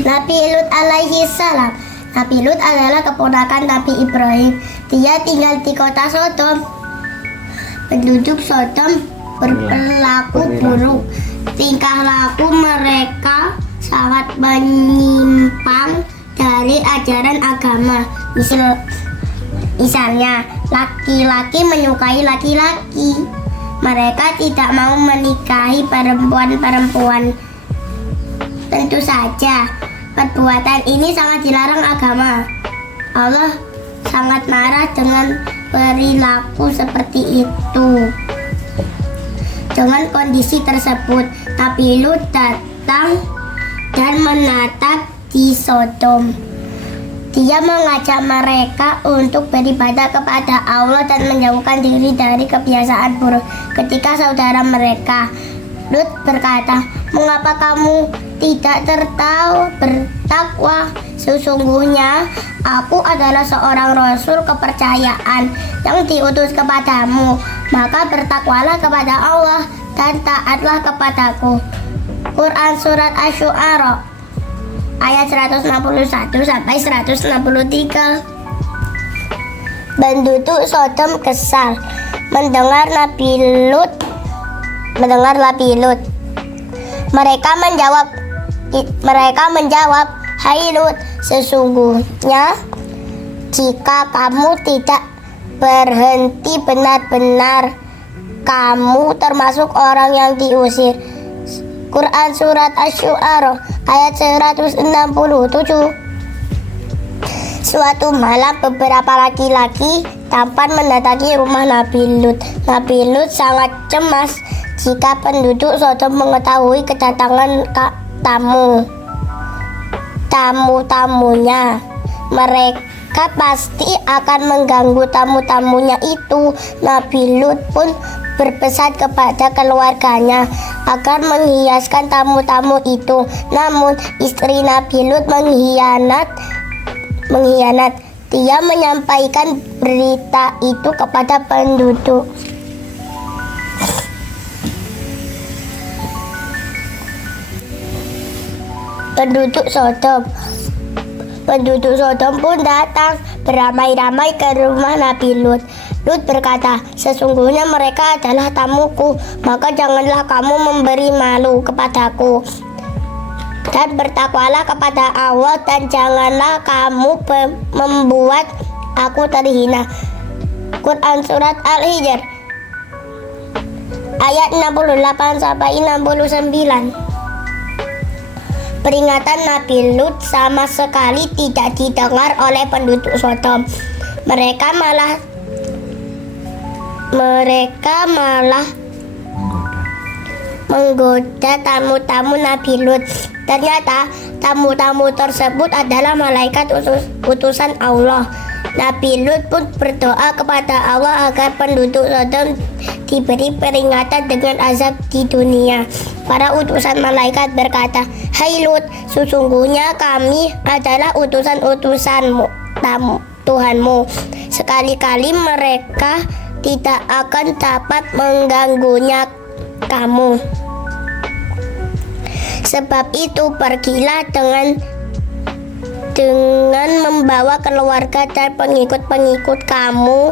Nabi Lut alaihi salam. Nabi Lut adalah keponakan Nabi Ibrahim. Dia tinggal di kota Sodom. Penduduk Sodom berperilaku buruk. Tingkah laku mereka sangat menyimpang dari ajaran agama. Misalnya, laki-laki menyukai laki-laki. Mereka tidak mau menikahi perempuan-perempuan. Tentu saja, perbuatan ini sangat dilarang agama. Allah sangat marah dengan perilaku seperti itu. Dengan kondisi tersebut, Nabi Lut datang dan menatap di Sodom. Dia mengajak mereka untuk beribadah kepada Allah dan menjauhkan diri dari kebiasaan buruk. Ketika saudara mereka, Lut berkata, "Mengapa kamu tidak bertakwa? Sesungguhnya aku adalah seorang rasul kepercayaan yang diutus kepadamu. Maka bertakwalah kepada Allah dan taatlah kepadaku." Quran Surat Asy-Syu'ara ayat 161 sampai 163. Penduduk Sodom kesal mendengar Nabi Lut. Mereka menjawab, "Hai Lut, sesungguhnya jika kamu tidak berhenti, benar-benar kamu termasuk orang yang diusir." Quran Surat Asy-Syu'ara ayat 167. Suatu malam beberapa laki-laki tampan mendatangi rumah Nabi Lut. Nabi Lut sangat cemas jika penduduk Sodom mengetahui kedatangan tamu-tamunya. Mereka pasti akan mengganggu tamu-tamunya itu. Nabi Lut pun berpesan kepada keluarganya agar menghiaskan tamu-tamu itu. Namun istri Nabi Lut mengkhianat. Dia menyampaikan berita itu kepada penduduk. Penduduk Sodom pun datang beramai-ramai ke rumah Nabi Lut. Lut berkata, "Sesungguhnya mereka adalah tamuku, maka janganlah kamu memberi malu kepadaku. Dan bertakwalah kepada Allah dan janganlah kamu membuat aku terhina." Quran Surat Al-Hijr ayat 68 sampai 69. Peringatan Nabi Lut sama sekali tidak didengar oleh penduduk Sodom. Mereka malah menggoda tamu-tamu Nabi Lut. Ternyata tamu-tamu tersebut adalah malaikat utusan Allah. Nabi Lut pun berdoa kepada Allah agar penduduk Sodom diberi peringatan dengan azab di dunia. Para utusan malaikat berkata, "Hai Lut, sesungguhnya kami adalah utusan-utusanmu, Tuhanmu. Sekali-kali mereka tidak akan dapat mengganggunya kamu. Sebab itu pergilah dengan membawa keluarga dan pengikut-pengikut kamu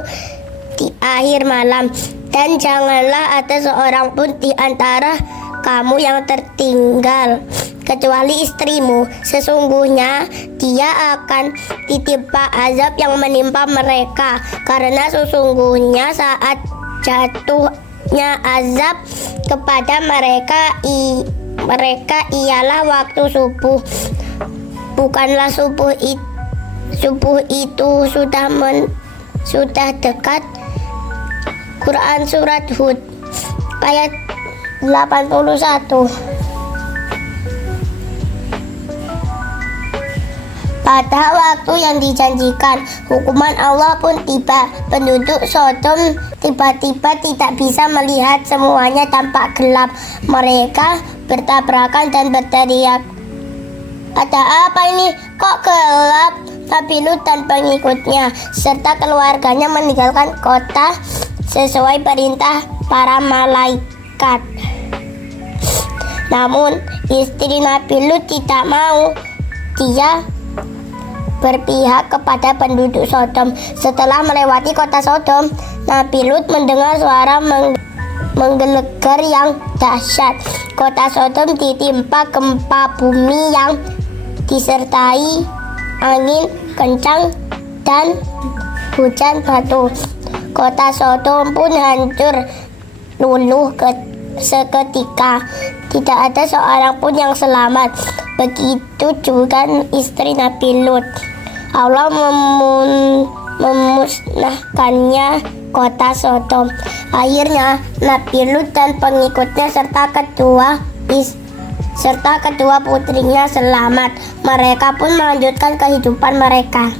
di akhir malam, dan janganlah ada seorang pun di antara kamu yang tertinggal kecuali istrimu. Sesungguhnya dia akan ditimpa azab yang menimpa mereka, karena sesungguhnya saat jatuhnya azab kepada mereka ialah waktu subuh. Bukanlah subuh itu sudah dekat. Quran Surat Hud ayat 81. Pada waktu yang dijanjikan, hukuman Allah pun tiba. Penduduk Sodom tiba-tiba tidak bisa melihat, semuanya tampak gelap. Mereka bertabrakan dan berteriak, "Ada apa ini? Kok gelap?" Nabi Lut dan pengikutnya serta keluarganya meninggalkan kota sesuai perintah para malaikat. Namun istri Nabi Lut tidak mau. dia berpihak kepada penduduk Sodom. Setelah melewati kota Sodom, Nabi Lut mendengar suara menggelegar yang dahsyat. Kota Sodom ditimpa gempa bumi yang disertai angin kencang dan hujan batu. Kota Sodom pun hancur luluh seketika. Tidak ada seorang pun yang selamat. Begitu juga istri Nabi Lut. Allah memusnahkannya kota Sodom. Akhirnya Nabi Lut dan pengikutnya serta kedua putrinya selamat. Mereka pun melanjutkan kehidupan mereka.